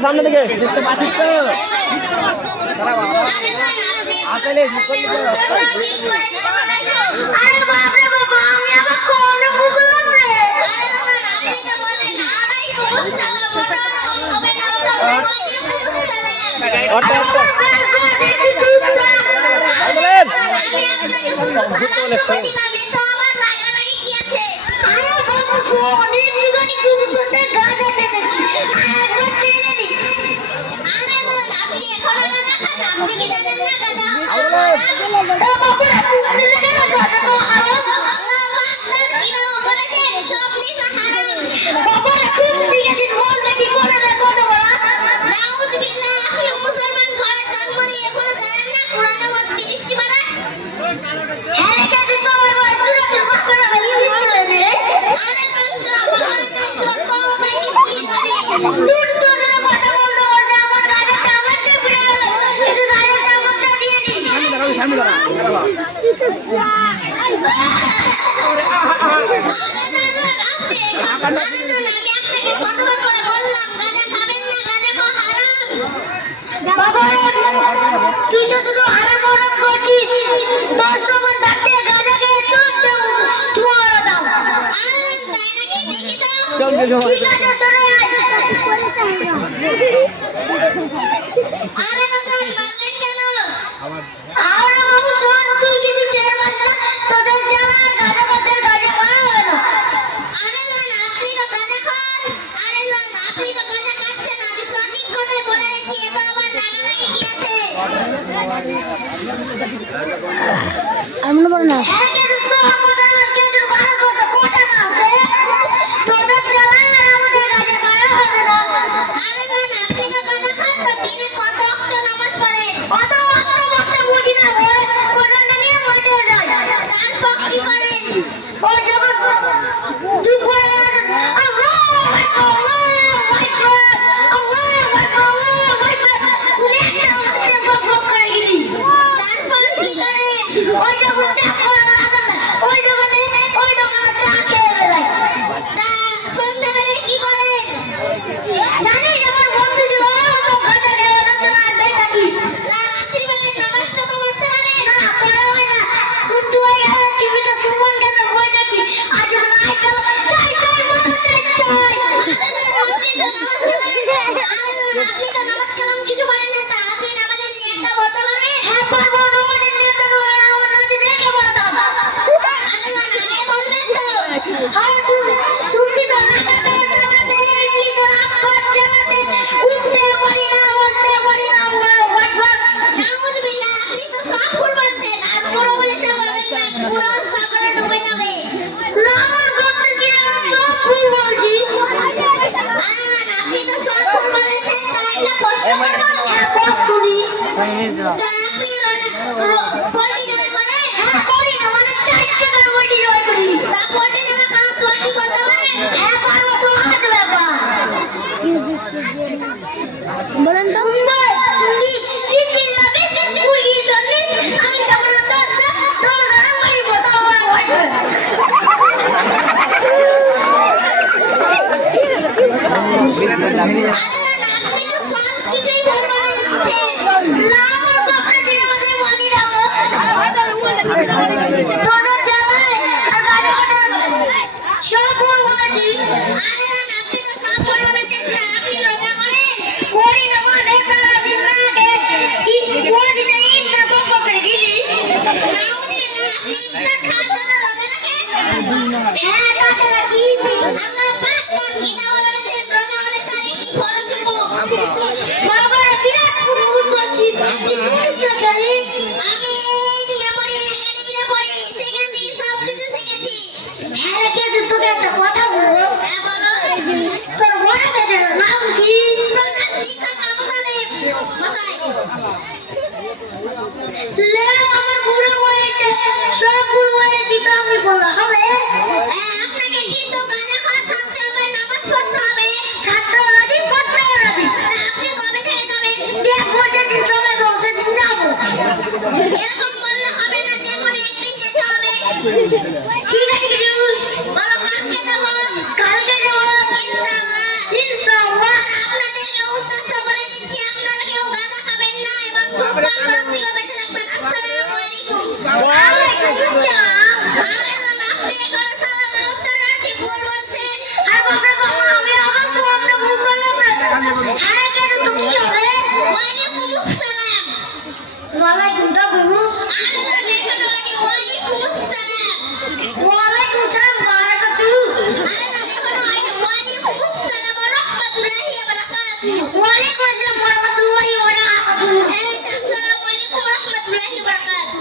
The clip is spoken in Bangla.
সামনে থেকে লে আমার বুড়ো হয়েছে, সব বুড়ো হয়েছি তো আমি বলা হবে। আপনাকে কিন্তু গাঁজা খাওয়া ছাড়তে হবে, নামাজ পড়তে হবে। ছাড়তেও রাজি, পড়তেও রাজি। আপনি কবে থেকে যাবেন? দেখবো যেদিন সবাই বলছে দিন যাবো। এরকম বললে হবে না, যে কোনো একদিন যেতে হবে। ঠিক আছে কিছু বলো, কালকে যাবো। কালকে যাবো ইনশাআল্লাহ। ইনশাআল্লাহ। আপনাদেরকে উদ্দেশ্য করে দিচ্ছি, আপনারা কেউ গাঁজা খাবেন না এবং ধূমপান করা থেকে বেঁচে রাখবেন। আসসালামু আলাইকুম। ওয়ালাইকুম আসসালাম। আরে না, আপনি এখানে সালামের উত্তর না ঠিক ভুল বলছেন। আরে বাপরে বাবা, আমি আবার তো আমরা ভুল বললাম না। হ্যাঁ কেন তো কি হবে? ওয়ালাইকুম আসসালাম। ওয়ালাইকুমটা বলবো। আরে না, এখানে লাগে ওয়ালাইকুম আসসালাম। ওয়ালাইকুম আসসালাম বারাকাতু। আরে না, এখানে লাগে ওয়ালাইকুম আসসালাম ওয়া রাহমাতুল্লাহি ওয়া বারাকাতুহু। ওয়ালাইকুম আসসালাম ওয়া রাহমাতুল্লাহি ওয়া বারাকাতুহু। এই যে আসসালামু আলাইকুম ওয়া রাহমাতুল্লাহি ওয়া বারাকাতুহু।